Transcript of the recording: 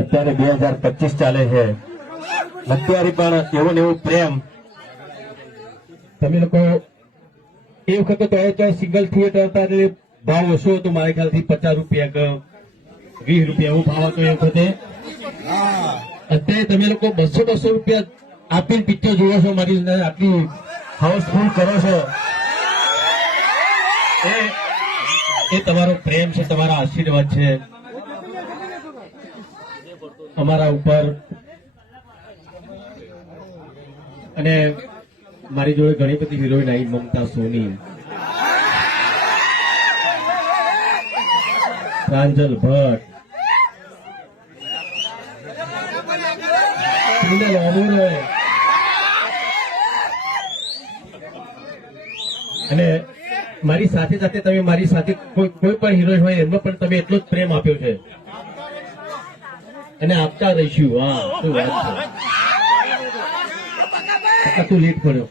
અત્યારે 2025 ચાલે છે, અત્યારે પણ એવો ને એવો પ્રેમ તમે લોકો એ વખતે તો સિંગલ થિયેટર હતા એટલે ભાવ ઓછો હતો, મારા ખ્યાલથી 50 રૂપિયા કે 20 રૂપિયા એવો ભાવ હતો એ વખતે. અત્યારે તમે લોકો 200 રૂપિયા આપીને પિક્ચર જોવો છો, મારી આટલી હાઉસફુલ કરો છો, એ તમારો પ્રેમ છે, તમારા આશીર્વાદ છે અમારા ઉપર. અને મારી જોડે ઘણી બધી હિરોઈન આવી, મમતા સોની, પ્રાંજલ ભટ્ટ, સુનલ ઓબેરોય, અને મારી સાથે સાથે તમે મારી સાથે કોઈ પણ હિરોઈન હોય એમાં પણ તમે એટલો જ પ્રેમ આપ્યો છે અને આપતા રહીશું. હા, શું વાત છે. તું લેટ પડ્યો.